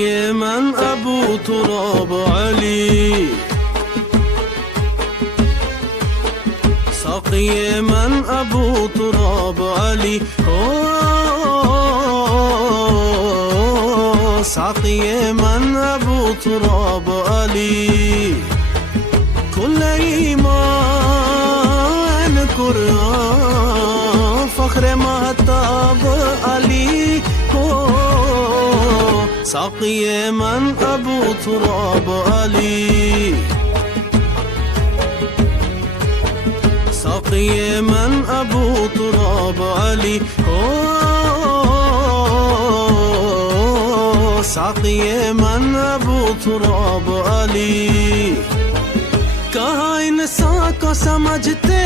ساقی من ابو تراب علی، ساقی من ابو تراب علی، ساقی من ابو تراب علی. كل ایمان قرآن فخر مهتاب علی، ساقی من ابو تراب علی، ساقی من ابو تراب علی، ساقی من ابو تراب علی. کہاں انسان کو سمجھتے